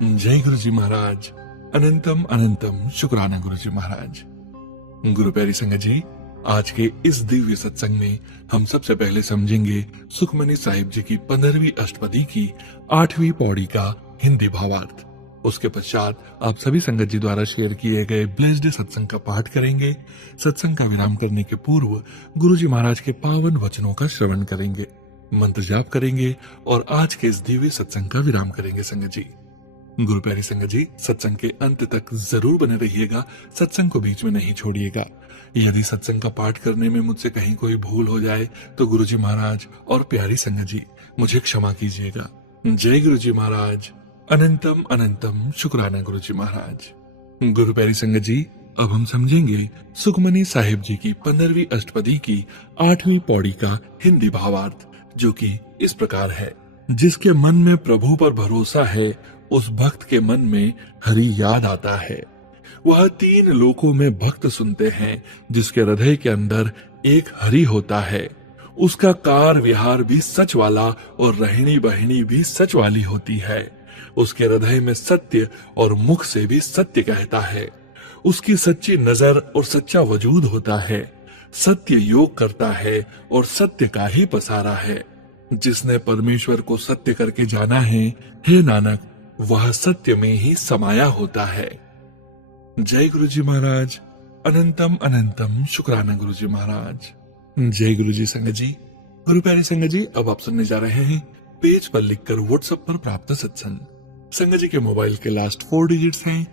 जय गुरु जी महाराज। अनंतम अनंतम शुक्राना गुरु जी महाराज। गुरु प्यारी संगत जी, आज के इस दिव्य सत्संग में हम सबसे पहले समझेंगे सुखमनी साहिब जी की 15वीं अष्टपदी की 8वीं पौड़ी का हिंदी भावार्थ। उसके पश्चात आप सभी संगत जी द्वारा शेयर किए गए ब्लेस्ड सत्संग का पाठ करेंगे। सत्संग का विराम करने के पूर्व गुरु जी महाराज के पावन वचनों का श्रवण करेंगे, मंत्र जाप करेंगे और आज के इस दिव्य सत्संग का विराम करेंगे। संगत जी, गुरु प्यारी संगत जी, सत्संग के अंत तक जरूर बने रहिएगा, सत्संग को बीच में नहीं छोड़िएगा। यदि सत्संग का पाठ करने में मुझसे कहीं कोई भूल हो जाए तो गुरु जी महाराज और प्यारी संगत जी मुझे क्षमा कीजिएगा। जय गुरु जी महाराज। अनंतम अनंतम शुक्राना गुरु जी महाराज। गुरु प्यारी संगत जी, अब हम समझेंगे सुखमनी साहिब जी की 15वीं अष्टपदी की 8वीं पौड़ी का हिंदी भावार्थ, जो कि इस प्रकार है। जिसके मन में प्रभु पर भरोसा है, उस भक्त के मन में हरि याद आता है। वह 3 लोकों में भक्त सुनते हैं, जिसके हृदय के अंदर एक हरि होता है। उसका कार विहार भी सच वाला और रहनी बहनी भी सच वाली होती है। उसके हृदय में सत्य और मुख से भी सत्य कहता है। उसकी सच्ची नजर और सच्चा वजूद होता है। सत्य योग करता है और सत्य का ही पसारा है। जिसने परमेश्वर को सत्य करके जाना है, हे नानक, वह सत्य में ही समाया होता है। जय गुरु जी महाराज। अनंतम अनंतम शुक्राना गुरु जी महाराज। जय गुरु जी संगत जी। गुरु प्यारी संगत जी, अब आप सुनने जा रहे हैं पेज पर लिखकर व्हाट्सएप पर प्राप्त सत्संग। संगत जी के मोबाइल के लास्ट 4 डिजिट्स हैं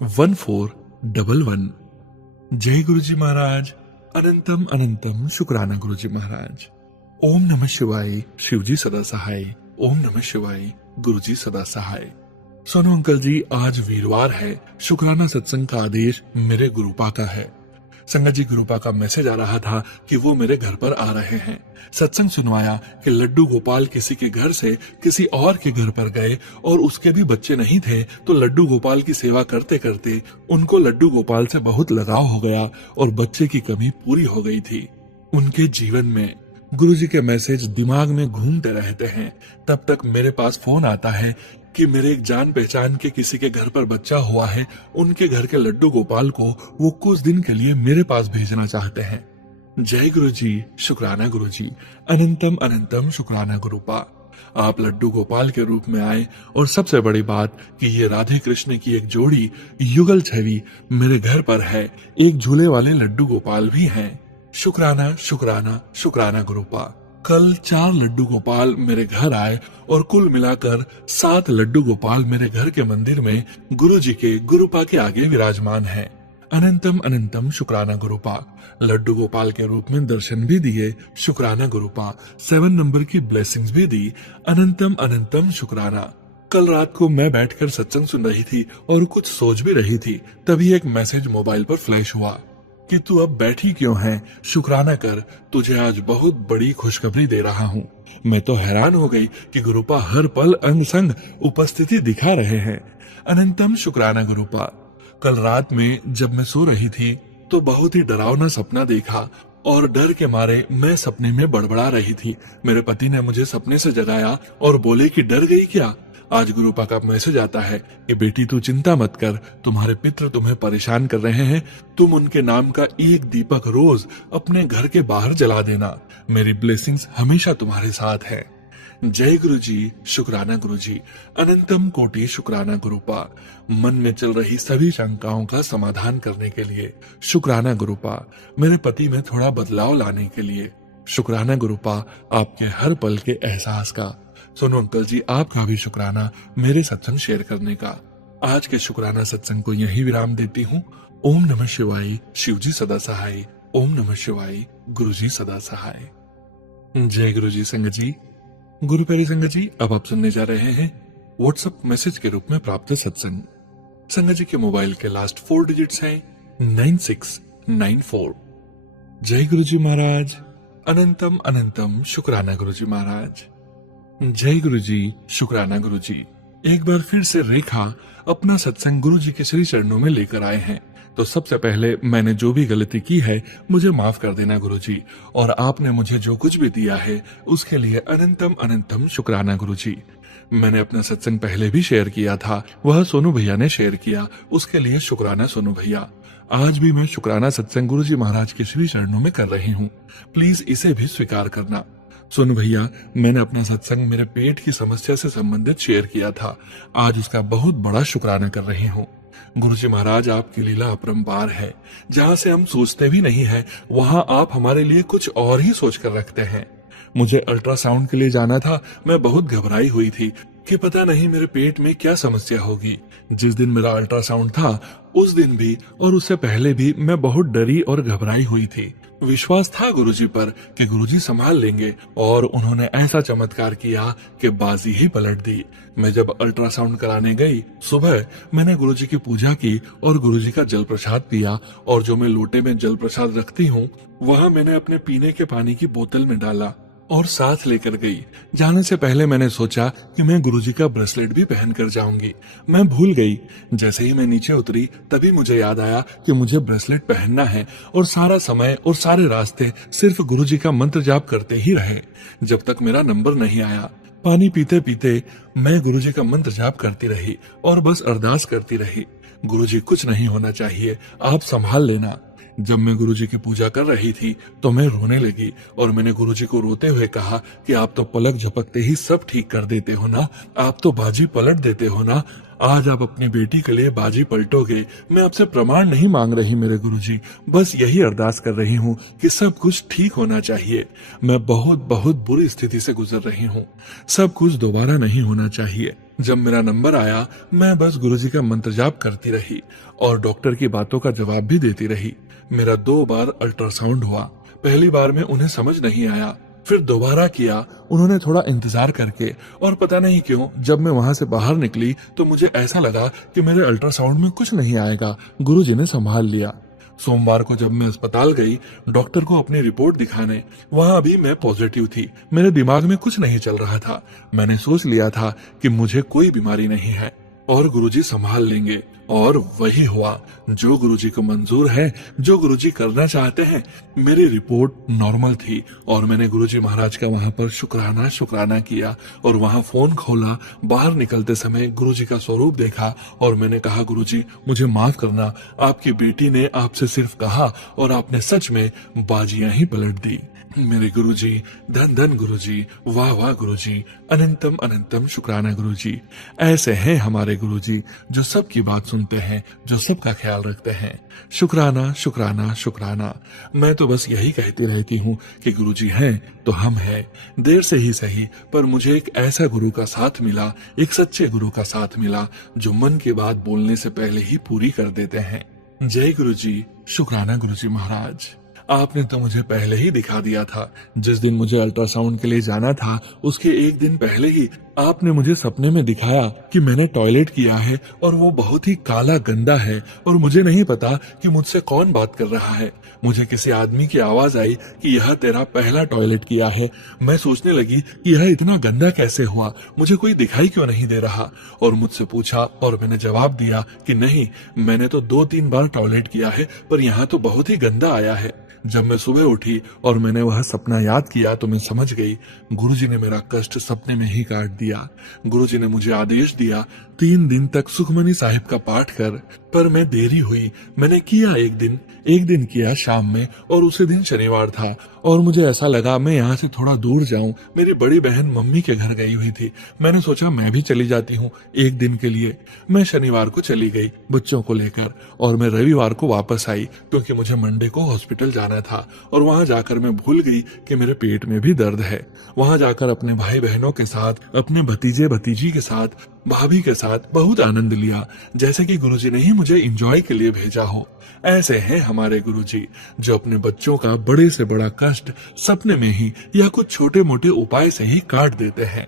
1411। जय गुरु जी महाराज। अनंतम अनंतम शुक्राना गुरु जी महाराज। ओम नमः शिवाय, शिव जी सदा सहाय। ओम नमः शिवाय, गुरु जी सदा सहाय। सोनू अंकल जी, आज वीरवार है। शुक्राना सत्संग का आदेश मेरे गुरुपा का है। संगत जी, गुरुपा का मैसेज आ रहा था कि वो मेरे घर पर आ रहे हैं। सत्संग सुनवाया कि लड्डू गोपाल किसी के घर से किसी और के घर पर गए और उसके भी बच्चे नहीं थे, तो लड्डू गोपाल की सेवा करते करते उनको लड्डू गोपाल से बहुत लगाव हो गया और बच्चे की कमी पूरी हो गई थी। उनके जीवन में गुरु जी के मैसेज दिमाग में घूमते रहते हैं। तब तक मेरे पास फोन आता है कि मेरे एक जान पहचान के किसी के घर पर बच्चा हुआ है। उनके घर के लड्डू गोपाल को वो कुछ दिन के लिए मेरे पास भेजना चाहते हैं। जय गुरु जी, शुक्राना गुरु जी। अनंतम अनंतम शुक्राना गुरुपा। आप लड्डू गोपाल के रूप में आए और सबसे बड़ी बात कि ये राधे कृष्ण की एक जोड़ी युगल छवि मेरे घर पर है। एक झूले वाले लड्डू गोपाल भी हैं। शुक्राना शुक्राना शुक्राना गुरुपा। कल 4 लड्डू गोपाल मेरे घर आए और कुल मिलाकर 7 लड्डू गोपाल मेरे घर के मंदिर में गुरु जी के गुरुपा के आगे विराजमान हैं। अनंतम अनंतम शुक्राना गुरुपा। लड्डू गोपाल के रूप में दर्शन भी दिए, शुक्राना गुरुपा। 7 नंबर की ब्लेसिंग्स भी दी, अनंतम अनंतम शुक्राना। कल रात को मैं बैठकर सत्संग सुन रही थी और कुछ सोच भी रही थी, तभी एक मैसेज मोबाइल पर फ्लैश हुआ कि तू अब बैठी क्यों है, शुक्राना कर, तुझे आज बहुत बड़ी खुशखबरी दे रहा हूँ। मैं तो हैरान हो गई कि गुरुपा हर पल अंग संग उपस्थिति दिखा रहे हैं। अनंतम शुक्राना गुरुपा। कल रात में जब मैं सो रही थी तो बहुत ही डरावना सपना देखा और डर के मारे मैं सपने में बड़बड़ा रही थी। मेरे पति ने मुझे सपने से जगाया और बोले कि डर गई क्या। आज गुरुपा का मैसेज आता है कि बेटी तू चिंता मत कर, तुम्हारे पितृ तुम्हें परेशान कर रहे हैं, तुम उनके नाम का एक दीपक रोज अपने घर के बाहर जला देना। मेरी ब्लेसिंग्स हमेशा तुम्हारे साथ है। जय गुरु जी, शुक्राना गुरु जी। अनंतम कोटि शुक्राना गुरुपा। मन में चल रही सभी शंकाओं का समाधान करने के लिए शुक्राना गुरुपा। मेरे पति में थोड़ा बदलाव लाने के लिए शुक्राना गुरुपा। आपके हर पल के एहसास का। सोनू अंकल जी, आपका भी शुक्राना मेरे सत्संग शेयर करने का। आज के शुक्राना सत्संग को यही विराम देती हूँ। ओम नमः शिवाय, शिव जी सदा सहाय। ओम नमः शिवाय, गुरु जी सदा सहाय। जय गुरु जी संगत जी। गुरु प्यारी संगत जी, अब आप सुनने जा रहे हैं व्हाट्सएप मैसेज के रूप में प्राप्त सत्संग। संगत जी के मोबाइल के लास्ट 4 डिजिट्स हैं 9694। जय गुरु जी महाराज। अनंतम अनंतम शुक्राना गुरु जी महाराज। जय गुरु जी, शुक्राना गुरु जी। एक बार फिर से रेखा अपना सत्संग गुरु जी के श्री चरणों में लेकर आए हैं। तो सबसे पहले मैंने जो भी गलती की है मुझे माफ कर देना गुरु जी, और आपने मुझे जो कुछ भी दिया है उसके लिए अनंतम अनंतम शुक्राना गुरु जी। मैंने अपना सत्संग पहले भी शेयर किया था, वह सोनू भैया ने शेयर किया, उसके लिए शुक्राना सोनू भैया। आज भी मैं शुक्राना सत्संग गुरुजी महाराज के श्री चरणों में कर रही हूँ, प्लीज इसे भी स्वीकार करना। सोनू भैया, मैंने अपना सत्संग मेरे पेट की समस्या से संबंधित शेयर किया था, आज उसका बहुत बड़ा शुक्राना कर रही हूँ। गुरुजी महाराज, आपकी लीला अपरंपार है। जहाँ से हम सोचते भी नहीं है, वहाँ आप हमारे लिए कुछ और ही सोच कर रखते हैं। मुझे अल्ट्रासाउंड के लिए जाना था, मैं बहुत घबराई हुई थी कि पता नहीं मेरे पेट में क्या समस्या होगी। जिस दिन मेरा अल्ट्रासाउंड था उस दिन भी और उससे पहले भी मैं बहुत डरी और घबराई हुई थी। विश्वास था गुरुजी पर कि गुरुजी संभाल लेंगे, और उन्होंने ऐसा चमत्कार किया कि बाजी ही पलट दी। मैं जब अल्ट्रासाउंड कराने गई, सुबह मैंने गुरुजी की पूजा की और गुरुजी का जल प्रसाद पिया, और जो मैं लोटे में जल प्रसाद रखती हूँ वह मैंने अपने पीने के पानी की बोतल में डाला और साथ लेकर गई। जाने से पहले मैंने सोचा कि मैं गुरुजी का ब्रेसलेट भी पहन कर जाऊंगी, मैं भूल गई। जैसे ही मैं नीचे उतरी तभी मुझे याद आया कि मुझे ब्रेसलेट पहनना है, और सारा समय और सारे रास्ते सिर्फ गुरुजी का मंत्र जाप करते ही रहे जब तक मेरा नंबर नहीं आया। पानी पीते पीते मैं गुरुजी का मंत्र जाप करती रही और बस अरदास करती रही, गुरुजी कुछ नहीं होना चाहिए, आप संभाल लेना। जब मैं गुरुजी की पूजा कर रही थी तो मैं रोने लगी, और मैंने गुरुजी को रोते हुए कहा कि आप तो पलक झपकते ही सब ठीक कर देते हो ना, आप तो बाजी पलट देते हो ना, आज आप अपनी बेटी के लिए बाजी पलटोगे। मैं आपसे प्रमाण नहीं मांग रही मेरे गुरुजी, बस यही अरदास कर रही हूँ कि सब कुछ ठीक होना चाहिए। मैं बहुत बहुत बुरी स्थिति से गुजर रही हूँ, सब कुछ दोबारा नहीं होना चाहिए। जब मेरा नंबर आया मैं बस गुरुजी का मंत्र जाप करती रही और डॉक्टर की बातों का जवाब भी देती रही। मेरा 2 बार अल्ट्रासाउंड हुआ, पहली बार में उन्हें समझ नहीं आया, फिर दोबारा किया उन्होंने थोड़ा इंतजार करके, और पता नहीं क्यों जब मैं वहां से बाहर निकली तो मुझे ऐसा लगा कि मेरे अल्ट्रासाउंड में कुछ नहीं आएगा, गुरुजी ने संभाल लिया। सोमवार को जब मैं अस्पताल गई डॉक्टर को अपनी रिपोर्ट दिखाने, वहां भी मैं पॉजिटिव थी, मेरे दिमाग में कुछ नहीं चल रहा था। मैंने सोच लिया था कि मुझे कोई बीमारी नहीं है और गुरुजी संभाल लेंगे, और वही हुआ जो गुरुजी को मंजूर है, जो गुरुजी करना चाहते हैं। मेरी रिपोर्ट नॉर्मल थी और मैंने गुरुजी महाराज का वहां पर शुक्राना किया, और वहां फोन खोला, बाहर निकलते समय गुरुजी का स्वरूप देखा और मैंने कहा, गुरुजी मुझे माफ करना, आपकी बेटी ने आपसे सिर्फ कहा और आपने सच में बाजियां ही पलट दी। मेरे गुरुजी, धन धन गुरुजी, वाह वाह गुरुजी, अनंतम अनंतम शुक्राना गुरुजी। ऐसे हैं हमारे गुरुजी जो सबकी बात सुनते हैं, जो सबका ख्याल रखते हैं। शुक्राना शुक्राना शुक्राना। मैं तो बस यही कहती रहती हूँ कि गुरुजी हैं तो हम हैं। देर से ही सही पर मुझे एक ऐसा गुरु का साथ मिला, एक सच्चे गुरु का साथ मिला जो मन की बात बोलने से पहले ही पूरी कर देते हैं। जय गुरुजी, शुक्राना गुरुजी महाराज। आपने तो मुझे पहले ही दिखा दिया था। जिस दिन मुझे अल्ट्रासाउंड के लिए जाना था उसके एक दिन पहले ही आपने मुझे सपने में दिखाया कि मैंने टॉयलेट किया है और वो बहुत ही काला गंदा है, और मुझे नहीं पता कि मुझसे कौन बात कर रहा है। मुझे किसी आदमी की आवाज आई कि यह तेरा पहला टॉयलेट किया है। मैं सोचने लगी कि यह इतना गंदा कैसे हुआ, मुझे कोई दिखाई क्यों नहीं दे रहा, और मुझसे पूछा और मैंने जवाब दिया कि नहीं, मैंने तो 2-3 बार टॉयलेट किया है पर यहाँ तो बहुत ही गंदा आया है। जब मैं सुबह उठी और मैंने वह सपना याद किया तो मैं समझ गई गुरुजी ने मेरा कष्ट सपने में ही काट दिया। गुरुजी ने मुझे आदेश दिया 3 दिन तक सुखमनी साहिब का पाठ कर, पर मैं देरी हुई। मैंने किया एक दिन किया शाम में, और उसी दिन शनिवार था और मुझे ऐसा लगा मैं यहाँ से थोड़ा दूर जाऊं। मेरी बड़ी बहन मम्मी के घर गई हुई थी, मैंने सोचा मैं भी चली जाती हूँ एक दिन के लिए। मैं शनिवार को चली गई बच्चों को लेकर, और मैं रविवार को वापस आई क्योंकि मुझे मंडे को हॉस्पिटल जाना था। और वहां जाकर मैं भूल गई कि मेरे पेट में भी दर्द है। वहां जाकर अपने भाई बहनों के साथ, अपने भतीजे भतीजी के साथ, भाभी के साथ बहुत आनंद लिया, जैसे कि गुरुजी ने ही मुझे एंजॉय के लिए भेजा हो। ऐसे हैं हमारे गुरुजी जो अपने बच्चों का बड़े से बड़ा कष्ट सपने में ही या कुछ छोटे मोटे उपाय से ही काट देते हैं।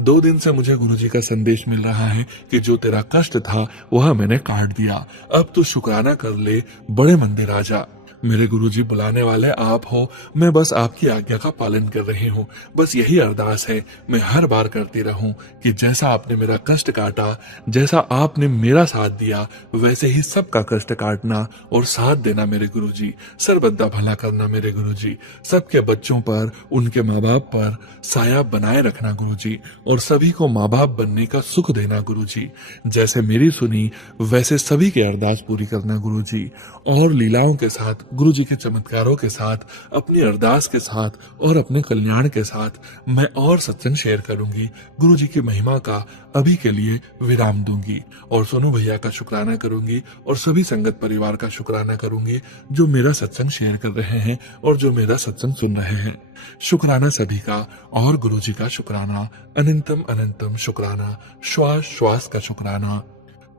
2 दिन से मुझे गुरुजी का संदेश मिल रहा है कि जो तेरा कष्ट था वह मैंने काट दिया, अब तू शुक्राना कर ले, बड़े मंदिर आ जा। मेरे गुरुजी बुलाने वाले आप हो, मैं बस आपकी आज्ञा का पालन कर रही हूँ। बस यही अरदास है, मैं हर बार करती रहूं कि जैसा आपने मेरा कष्ट काटा, जैसा आपने मेरा साथ दिया, वैसे ही सबका कष्ट काटना और साथ देना मेरे गुरुजी। सर्वदा भला करना मेरे गुरुजी। सबके बच्चों पर, उनके माँ बाप पर साया बनाए रखना गुरुजी, और सभी को माँ बाप बनने का सुख देना गुरुजी। जैसे मेरी सुनी वैसे सभी की अरदास पूरी करना गुरुजी, और लीलाओं के साथ, गुरुजी के चमत्कारों के साथ, अपनी अरदास के साथ और अपने कल्याण के साथ मैं और सत्संग शेयर करूंगी। गुरुजी की महिमा का अभी के लिए विराम दूंगी और सोनू भैया का शुक्राना करूंगी और सभी संगत परिवार का शुक्राना करूंगी जो मेरा सत्संग शेयर कर रहे हैं और जो मेरा सत्संग सुन रहे हैं। शुक्राना सभी का, और गुरुजी का शुक्राना, अनंतम अनंतम शुक्राना, श्वास श्वास का शुक्राना,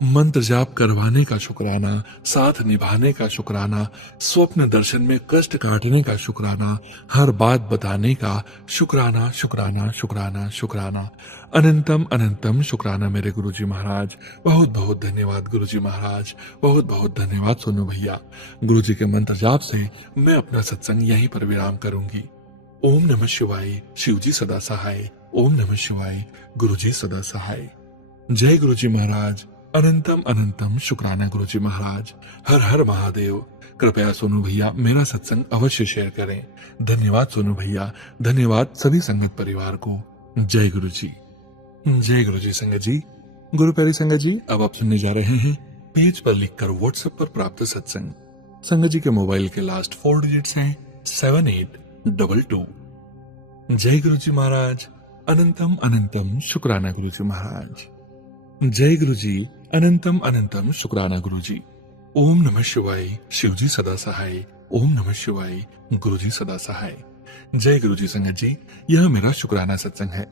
मंत्र जाप करवाने का शुक्राना, साथ निभाने का शुक्राना, स्वप्न दर्शन में कष्ट काटने का शुक्राना, हर बात बताने का शुक्राना, शुक्राना शुक्राना शुक्राना, अनंतम अनंतम शुक्राना मेरे गुरुजी महाराज। बहुत बहुत धन्यवाद गुरुजी महाराज, बहुत बहुत धन्यवाद सोनू भैया। गुरुजी के मंत्र जाप से मैं अपना सत्संग यहीं पर विराम करूंगी। ओम नमः शिवाय, शिवजी सदा सहाय। ओम नमः शिवाय, गुरुजी सदा सहाय। जय गुरुजी महाराज। अनंतम अनंतम शुक्राना गुरुजी महाराज। हर हर महादेव। कृपया सोनू भैया मेरा सत्संग अवश्य शेयर करें। धन्यवाद सोनू भैया, धन्यवाद सभी संगत परिवार को। जय गुरुजी। जय गुरुजी संगत जी। गुरु प्यारी संगत जी, अब आप सुनने जा रहे हैं पेज पर लिखकर व्हाट्सएप पर प्राप्त सत्संग। संगत जी के मोबाइल के लास्ट 4 डिजिट्स हैं 7822। जय गुरुजी महाराज। अनंतम अनंतम शुक्राना गुरुजी महाराज। जय गुरुजी। अनंतम अनंतम शुक्राना गुरुजी। ओम नमः शिवाय, शिवजी सदा सहाय। ओम नमः शिवाय, गुरुजी सदा सहाय। जय गुरुजी संगत जी, यह मेरा शुक्राना सत्संग है।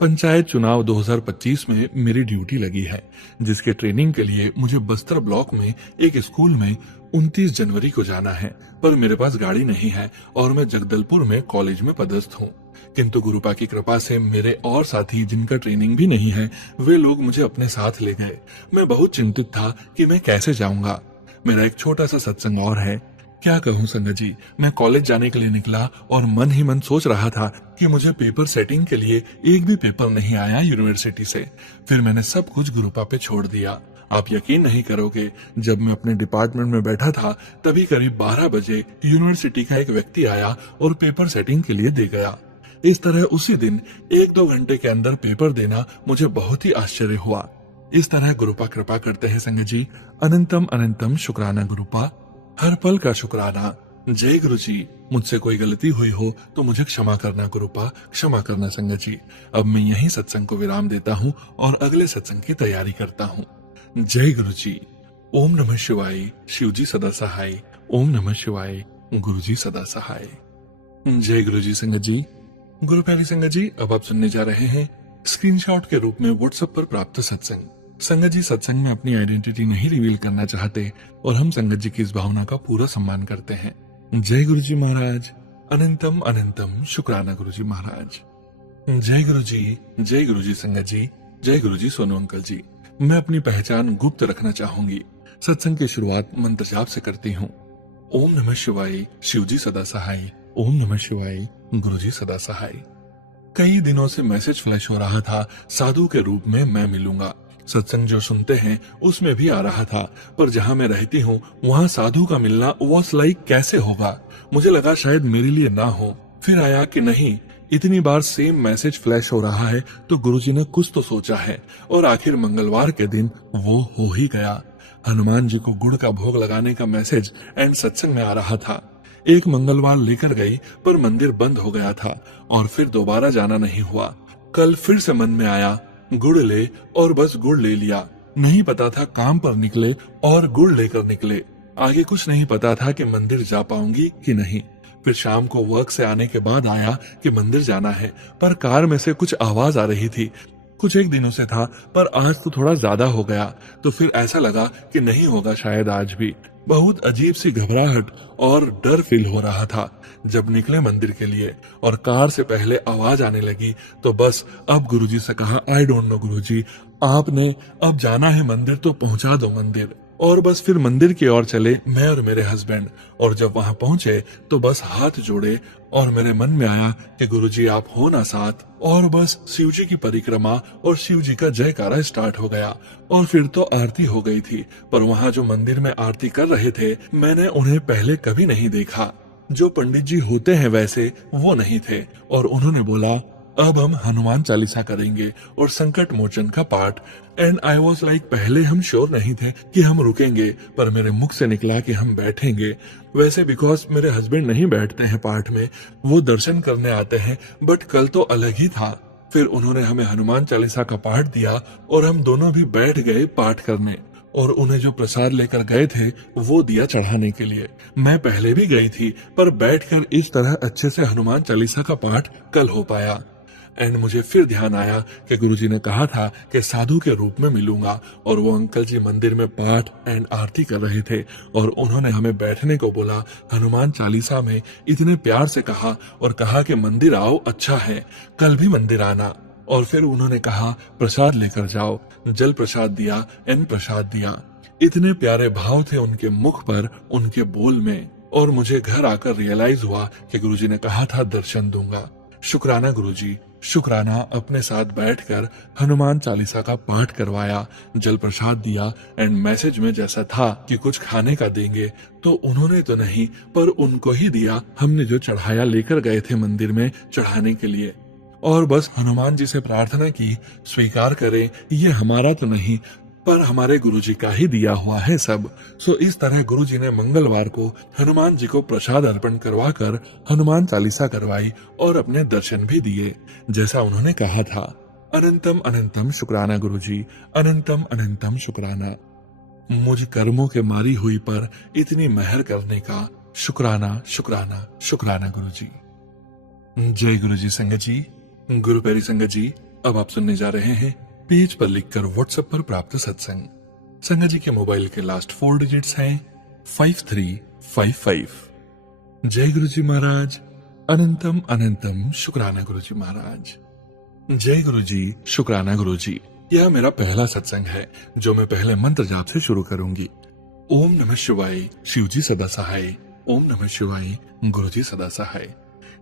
पंचायत चुनाव 2025 में मेरी ड्यूटी लगी है, जिसके ट्रेनिंग के लिए मुझे बस्तर ब्लॉक में एक स्कूल में 29 जनवरी को जाना है, पर मेरे पास गाड़ी नहीं है और मैं जगदलपुर में कॉलेज में पदस्थ हूँ। किंतु गुरुपा की कृपा से मेरे और साथी जिनका ट्रेनिंग भी नहीं है, वे लोग मुझे अपने साथ ले गए। मैं बहुत चिंतित था कि मैं कैसे जाऊंगा। मेरा एक छोटा सा सत्संग और है। क्या कहूँ संगत जी, मैं कॉलेज जाने के लिए निकला और मन ही मन सोच रहा था कि मुझे पेपर सेटिंग के लिए एक भी पेपर नहीं आया यूनिवर्सिटी से। फिर मैंने सब कुछ गुरुपा पे छोड़ दिया। आप यकीन नहीं करोगे, जब मैं अपने डिपार्टमेंट में बैठा था तभी करीब 12 बजे यूनिवर्सिटी का एक व्यक्ति आया और पेपर सेटिंग के लिए दे गया। इस तरह उसी दिन 1-2 घंटे के अंदर पेपर देना मुझे बहुत ही आश्चर्य हुआ। इस तरह गुरुपा कृपा करते हैं संगत जी। अनंतम अनंतम शुक्राना गुरुपा, हर पल का शुक्राना। जय गुरु जी। मुझसे कोई गलती हुई हो तो मुझे क्षमा करना गुरुपा, क्षमा करना संगत जी। अब मैं यहीं सत्संग को विराम देता हूँ और अगले सत्संग की तैयारी करता हूँ। जय गुरु जी। ओम नमः शिवाय, शिवजी सदा सहाय। ओम नमः शिवाय, गुरुजी सदा सहाय। जय गुरु जी संगत जी। गुरु प्यारी संगत जी, अब आप सुनने जा रहे हैं स्क्रीनशॉट के रूप में व्हाट्सएप पर प्राप्त सत्संग। संगत जी सत्संग में अपनी आइडेंटिटी नहीं रिवील करना चाहते और हम संगत जी की इस भावना का पूरा सम्मान करते हैं। जय गुरु जी महाराज। अनंतम अनंतम शुक्राना गुरु जी महाराज। जय गुरु जी। जय गुरु जी संगत जी। जय गुरु जी सोनू अंकल जी। मैं अपनी पहचान गुप्त रखना चाहूंगी। सत्संग की शुरुआत मंत्र जाप से करती हूँ। ओम नमः शिवाय, शिवजी सदा सहाय। ओम नमः शिवाय, गुरुजी सदा सहाय। कई दिनों से मैसेज फ्लैश हो रहा था, साधु के रूप में मैं मिलूंगा। सत्संग जो सुनते हैं उसमें भी आ रहा था, पर जहां मैं रहती हूँ वहां साधु का मिलना वॉज लाइक कैसे होगा। मुझे लगा शायद मेरे लिए ना हो, फिर आया कि नहीं, इतनी बार सेम मैसेज फ्लैश हो रहा है तो गुरुजी ने कुछ तो सोचा है। और आखिर मंगलवार के दिन वो हो ही गया। हनुमान जी को गुड़ का भोग लगाने का मैसेज एंड सत्संग में आ रहा था। एक मंगलवार लेकर गई पर मंदिर बंद हो गया था और फिर दोबारा जाना नहीं हुआ। कल फिर से मन में आया गुड़ ले, और बस गुड़ ले लिया। नहीं पता था काम पर निकले और गुड़ लेकर निकले। आगे कुछ नहीं पता था कि मंदिर जा पाऊंगी कि नहीं। फिर शाम को वर्क से आने के बाद आया कि मंदिर जाना है, पर कार में से कुछ आवाज आ रही थी। कुछ एक दिनों से था, पर आज तो थोड़ा ज्यादा हो गया। तो फिर ऐसा लगा कि नहीं होगा शायद आज भी। बहुत अजीब सी घबराहट और डर फील हो रहा था। जब निकले मंदिर के लिए और कार से पहले आवाज आने लगी तो बस अब गुरुजी से कहा, आई डोंट नो गुरुजी, आपने अब जाना है मंदिर तो पहुंचा दो मंदिर। और बस फिर मंदिर की ओर चले मैं और मेरे हस्बैंड। और जब वहां पहुंचे तो बस हाथ जोड़े और मेरे मन में आया कि गुरुजी आप हो ना साथ। और बस शिव जी की परिक्रमा और शिव जी का जयकारा स्टार्ट हो गया। और फिर तो आरती हो गई थी, पर वहां जो मंदिर में आरती कर रहे थे मैंने उन्हें पहले कभी नहीं देखा। जो पंडित जी होते हैं वैसे वो नहीं थे। और उन्होंने बोला अब हम हनुमान चालीसा करेंगे और संकट मोचन का पाठ। एंड आई वॉज लाइक पहले हम श्योर नहीं थे कि हम रुकेंगे, पर मेरे मुख से निकला कि हम बैठेंगे। वैसे बिकॉज मेरे हस्बैंड नहीं बैठते हैं पाठ में, वो दर्शन करने आते हैं, बट कल तो अलग ही था। फिर उन्होंने हमें हनुमान चालीसा का पाठ दिया और हम दोनों भी बैठ गए पाठ करने। और उन्हें जो प्रसाद लेकर गए थे वो दिया चढ़ाने के लिए। मैं पहले भी गई थी, पर बैठकर इस तरह अच्छे से हनुमान चालीसा का पाठ कल हो पाया। एंड मुझे फिर ध्यान आया कि गुरुजी ने कहा था कि साधु के रूप में मिलूंगा। और वो अंकल जी मंदिर में पाठ एंड आरती कर रहे थे और उन्होंने हमें बैठने को बोला। हनुमान चालीसा में इतने प्यार से कहा और कहा कि मंदिर आओ, अच्छा है, कल भी मंदिर आना। और फिर उन्होंने कहा प्रसाद लेकर जाओ। जल प्रसाद दिया एंड प्रसाद दिया। इतने प्यारे भाव थे उनके मुख पर, उनके बोल में। और मुझे घर आकर रियलाइज हुआ कि गुरुजी ने कहा था दर्शन दूंगा। शुक्राना गुरुजी, शुक्राना। अपने साथ बैठकर हनुमान चालीसा का पाठ करवाया, जल प्रसाद दिया। एंड मैसेज में जैसा था कि कुछ खाने का देंगे, तो उन्होंने तो नहीं पर उनको ही दिया। हमने जो चढ़ाया लेकर गए थे मंदिर में चढ़ाने के लिए। और बस हनुमान जी से प्रार्थना की स्वीकार करें, ये हमारा तो नहीं पर हमारे गुरुजी का ही दिया हुआ है सब। सो इस तरह गुरुजी ने मंगलवार को हनुमान जी को प्रसाद अर्पण करवा कर हनुमान चालीसा करवाई और अपने दर्शन भी दिए जैसा उन्होंने कहा था। अनंतम अनंतम शुक्राना गुरुजी, अनंतम अनंतम शुक्राना। मुझ कर्मों के मारी हुई पर इतनी मेहर करने का शुक्राना शुक्राना शुक्राना गुरुजी। जय गुरुजी संगत जी। गुरु प्यारी संगत जी, अब आप सुनने जा रहे हैं पेज पर लिखकर व्हाट्सएप पर प्राप्त सत्संग। संगत जी के मोबाइल के लास्ट 4 डिजिट्स हैं 5355। जय गुरुजी महाराज, अनंतम अनंतम शुक्राना गुरुजी महाराज। जय गुरुजी, शुक्राना गुरुजी। यह मेरा पहला सत्संग है जो मैं पहले मंत्र जाप से शुरू करूंगी। ओम नमः शिवाय, शिवजी सदा सहाय। ओम नमः शिवाय, गुरुजी सदा सहाय।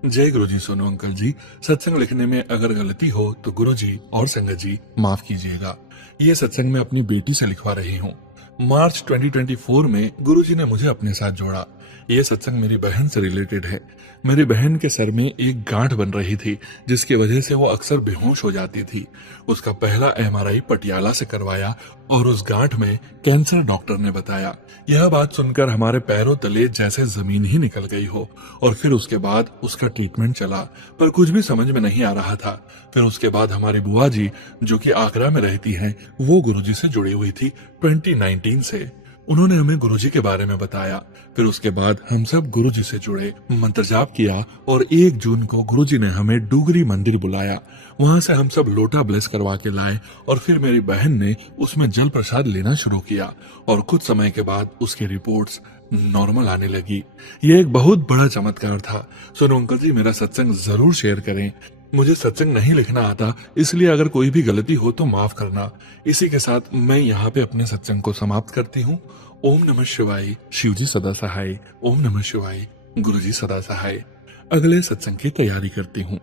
जय गुरुजी। सोनू अंकल जी, सत्संग लिखने में अगर गलती हो तो गुरुजी और संगत जी माफ कीजिएगा। ये सत्संग मैं अपनी बेटी से लिखवा रही हूँ। मार्च 2024 में गुरुजी ने मुझे अपने साथ जोड़ा। ये सत्संग मेरी बहन से रिलेटेड है। मेरी बहन के सर में एक गांठ बन रही थी जिसकी वजह से वो अक्सर बेहोश हो जाती थी। उसका पहला MRI पटियाला से करवाया और उस गांठ में कैंसर डॉक्टर ने बताया। यह बात सुनकर हमारे पैरों तले जैसे जमीन ही निकल गई हो। और फिर उसके बाद उसका ट्रीटमेंट चला, पर कुछ भी समझ में नहीं आ रहा था। फिर उसके बाद हमारी बुआ जी जो कि आगरा में रहती हैं, वो गुरुजी से जुड़ी हुई थी 2019 से। उन्होंने हमें गुरुजी के बारे में बताया। फिर उसके बाद हम सब गुरुजी से जुड़े, मंत्र जाप किया और 1 जून को गुरुजी ने हमें डुगरी मंदिर बुलाया। वहां से हम सब लोटा ब्लेस करवा के लाए और फिर मेरी बहन ने उसमें जल प्रसाद लेना शुरू किया और कुछ समय के बाद उसकी रिपोर्ट्स नॉर्मल आने लगी। ये एक बहुत बड़ा चमत्कार था। सोनू अंकल जी, मेरा सत्संग जरूर शेयर करें। मुझे सत्संग नहीं लिखना आता, इसलिए अगर कोई भी गलती हो तो माफ करना। इसी के साथ मैं यहाँ पे अपने सत्संग को समाप्त करती हूँ। ओम नमः शिवाय, शिवजी सदा सहाय। ओम नमः शिवाय, गुरुजी सदा सहाय। अगले सत्संग की तैयारी करती हूँ।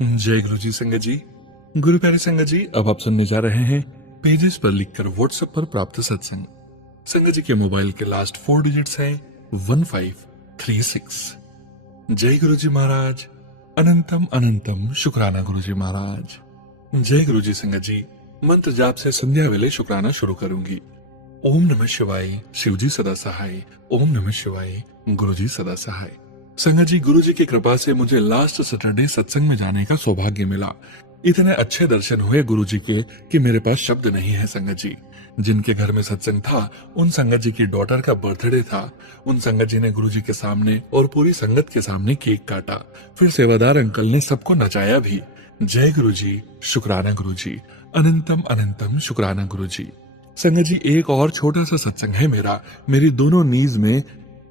जय गुरुजी संगत जी। गुरु प्यारे संगत जी, अब आप सुनने जा रहे हैं पेजेस पर लिखकर व्हाट्सएप पर प्राप्त सत्संग। संगत जी के मोबाइल के लास्ट 4 डिजिट्स हैं 1536। जय गुरुजी महाराज, अनंतम अनंतम शुक्राना गुरुजी महाराज। जय गुरुजी संगत जी, मंत्र जाप से संध्या वेले शुक्राना शुरू करूंगी। ओम नमः शिवाय, शिवजी सदा सहाय। ओम नमः शिवाय, गुरुजी सदा सहाय। संगत जी, गुरुजी की कृपा से मुझे लास्ट सैटरडे सत्संग में जाने का सौभाग्य मिला। इतने अच्छे दर्शन हुए गुरुजी के कि मेरे पास शब्द नहीं है। संगत जी, जिनके घर में सत्संग था उन संगत जी की डॉटर का बर्थडे था। उन संगत जी ने गुरुजी के सामने और पूरी संगत के सामने केक काटा। फिर सेवादार अंकल ने सबको नचाया भी। जय गुरुजी, शुक्राना गुरुजी, अनंतम अनंतम शुक्राना गुरुजी। संगत जी, एक और छोटा सा सत्संग है मेरा। मेरी दोनों नीज में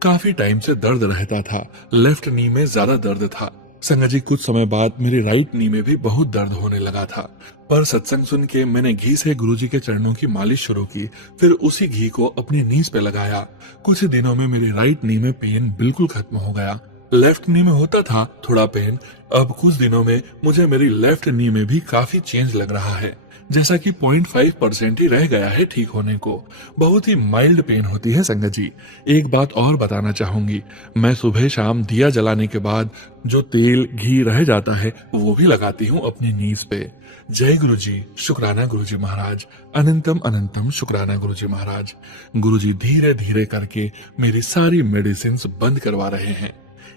काफी टाइम से दर्द रहता था। लेफ्ट नी में ज्यादा दर्द था। संगत जी, कुछ समय बाद मेरी राइट नी में भी बहुत दर्द होने लगा था, पर सत्संग सुन के मैंने घी से गुरुजी के चरणों की मालिश शुरू की। फिर उसी घी को अपनी नीज पे लगाया। कुछ दिनों में मेरी राइट नी में पेन बिल्कुल खत्म हो गया। लेफ्ट नी में होता था थोड़ा पेन, अब कुछ दिनों में मुझे मेरी लेफ्ट नी में भी काफी चेंज लग रहा है, जैसा कि 0.5% ही रह गया है ठीक होने को। बहुत ही माइल्ड पेन होती है संगत जी। एक बात और बताना चाहूंगी, मैं सुबह शाम दिया जलाने के बाद जो तेल घी रह जाता है वो भी लगाती हूँ अपनी नीज पे। जय गुरु जी, शुक्राना गुरु जी महाराज, अनंतम अनंतम शुक्राना गुरु जी महाराज। गुरु जी धीरे धीरे करके मेरी सारी मेडिसिन बंद करवा रहे हैं।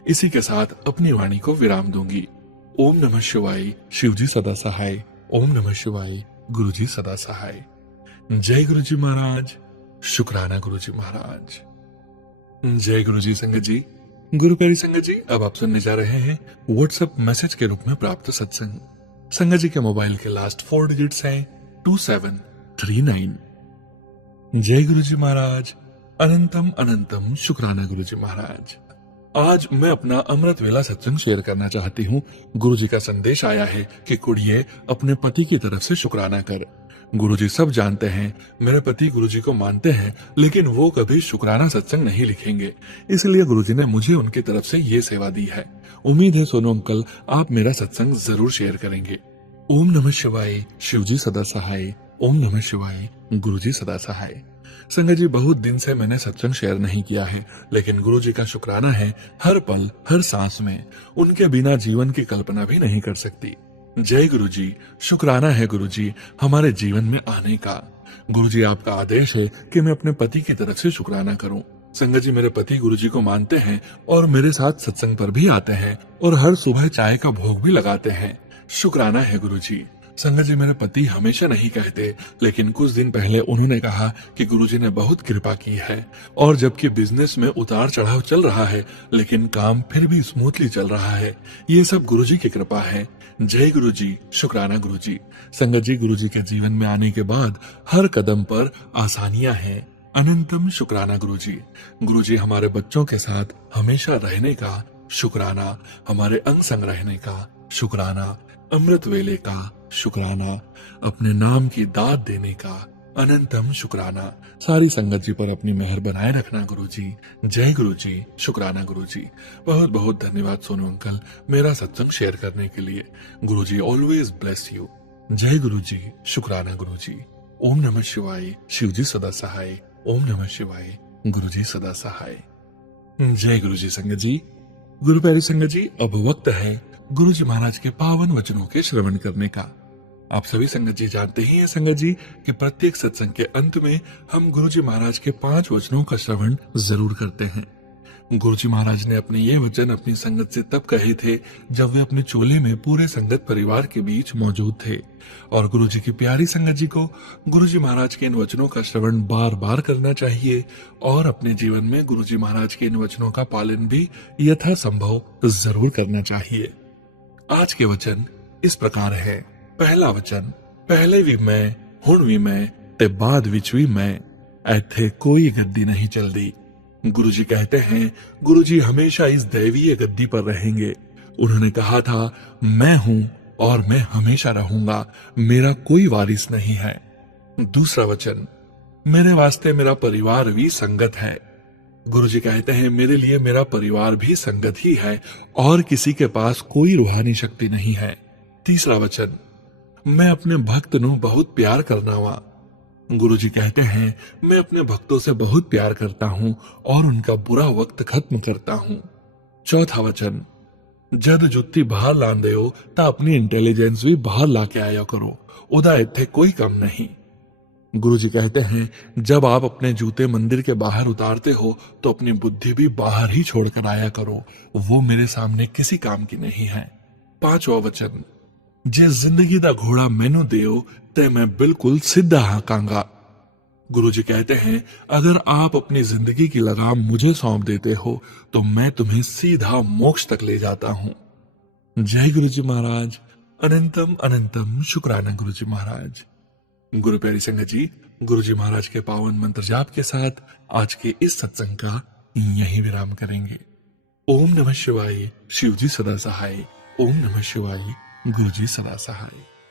इसी के साथ अपनी वाणी को विराम दूंगी। ओम नमः शिवाय, शिव जी सदा सहाय। ओम नमः शिवाय, गुरु जी सदा सहाय। जय गुरु जी महाराज, शुक्राना गुरु जी महाराज। जय गुरु जी संगत जी। गुरु प्यारी संगत जी, अब आप सुनने जा रहे हैं व्हाट्सएप मैसेज के रूप में प्राप्त सत्संग। संगत जी के मोबाइल के लास्ट 4 डिजिट्स हैं 2739। जय गुरु जी महाराज, अनंतम अनंतम शुक्राना गुरु जी महाराज। आज मैं अपना अमृत वेला सत्संग शेयर करना चाहती हूँ। गुरु जी का संदेश आया है कि कुड़िए अपने पति की तरफ से शुक्राना कर। गुरु जी सब जानते हैं, मेरे पति गुरु जी को मानते हैं, लेकिन वो कभी शुक्राना सत्संग नहीं लिखेंगे। इसलिए गुरु जी ने मुझे उनकी तरफ से ये सेवा दी है। उम्मीद है सोनू अंकल आप मेरा सत्संग जरूर शेयर करेंगे। ओम नमः शिवाय, शिव जी सदा सहाय। ओम नमः शिवाय, गुरु जी सदा सहाय। संगत जी, बहुत दिन से मैंने सत्संग शेयर नहीं किया है, लेकिन गुरु जी का शुक्राना है हर पल हर सांस में। उनके बिना जीवन की कल्पना भी नहीं कर सकती। जय गुरु जी, शुक्राना है गुरु जी हमारे जीवन में आने का। गुरु जी आपका आदेश है कि मैं अपने पति की तरफ से शुक्राना करूं। संगत जी, मेरे पति गुरु जी को मानते हैं और मेरे साथ सत्संग पर भी आते हैं और हर सुबह चाय का भोग भी लगाते हैं। शुक्राना है गुरु जी। संगत जी, मेरे पति हमेशा नहीं कहते, लेकिन कुछ दिन पहले उन्होंने कहा कि गुरुजी ने बहुत कृपा की है, और जबकि बिजनेस में उतार चढ़ाव चल रहा है, लेकिन काम फिर भी स्मूथली चल रहा है। ये सब गुरुजी की कृपा है। जय गुरु जी, शुक्राना गुरु जी। संगत जी, गुरु जी के जीवन में आने के बाद हर कदम पर आसानियां हैं। अनंतम शुक्राना गुरु जी। गुरु जी हमारे बच्चों के साथ हमेशा रहने का शुक्राना, हमारे अंग संग रहने का शुक्राना, अमृत वेले का शुक्राना, अपने नाम की दाद देने का अनंतम शुक्राना। सारी संगत जी पर अपनी मेहर बनाए रखना गुरु जी। जय गुरु जी, शुक्राना गुरु जी। बहुत बहुत धन्यवाद सोनू अंकल मेरा सत्संग शेयर करने के लिए। गुरु जी ऑलवेज ब्लेस यू। जय गुरु जी, शुक्राना गुरु जी। ओम नमः शिवाय, शिव जी सदा सहाय। ओम नमः शिवाय, गुरु जी सदा सहाय। जय गुरु जी संगत जी। गुरु प्यारी संगत जी, अब वक्त है गुरु जी महाराज के पावन वचनों के श्रवण करने का। आप सभी संगत जी जानते ही हैं संगत जी कि प्रत्येक सत्संग के अंत में हम गुरु जी महाराज के 5 वचनों का श्रवण जरूर करते हैं। गुरु जी महाराज ने अपने ये वचन अपनी संगत से तब कहे थे जब वे अपने चोले में पूरे संगत परिवार के बीच मौजूद थे, और गुरु जी की प्यारी संगत जी को गुरु जी महाराज के इन वचनों का श्रवण बार बार करना चाहिए, और अपने जीवन में गुरु जी महाराज के इन वचनों का पालन भी यथासंभव जरूर करना चाहिए। आज के वचन इस प्रकार है। पहला वचन, पहले भी मैं हुण भी मैं ते बाद विच भी मैं, ऐथे कोई गद्दी नहीं चलदी। गुरु जी कहते हैं गुरु जी हमेशा इस दैवीय गद्दी पर रहेंगे। उन्होंने कहा था मैं हूं और मैं हमेशा रहूंगा, मेरा कोई वारिस नहीं है। दूसरा वचन, मेरे वास्ते मेरा परिवार भी संगत है। गुरु जी कहते हैं मेरे लिए मेरा परिवार भी संगत ही है और किसी के पास कोई रूहानी शक्ति नहीं है। तीसरा वचन, मैं अपने भक्त नु बहुत प्यार करना वा। गुरु जी कहते हैं मैं अपने भक्तों से बहुत प्यार करता हूँ और उनका बुरा वक्त खत्म करता हूँ। चौथा वचन, जद जुत्ती बाहर लांदे हो ता अपनी इंटेलिजेंस भी बाहर लाके आया करो, उदा इत्थे कोई कम नहीं। गुरु जी कहते हैं जब आप अपने जूते मंदिर के बाहर उतारते हो तो अपनी बुद्धि भी बाहर ही छोड़कर आया करो, वो मेरे सामने किसी काम की नहीं है। पांचवा वचन, जे जिंदगी दा घोड़ा मैनू देओ ते मैं बिल्कुल सीधा हाकांगा। गुरु जी कहते हैं अगर आप अपनी जिंदगी की लगाम मुझे सौंप देते हो तो मैं तुम्हें सीधा मोक्ष तक ले जाता हूँ। जय गुरु जी महाराज, अनंतम अनंतम शुक्राना गुरु जी महाराज। गुरु प्यारी संगत जी, गुरु जी महाराज के पावन मंत्र जाप के साथ आज के इस सत्संग का यही विराम करेंगे। ओम नमः शिवाय शिवजी सदा सहाय। ओम नमः शिवाय गुरुजी सदा सहाय।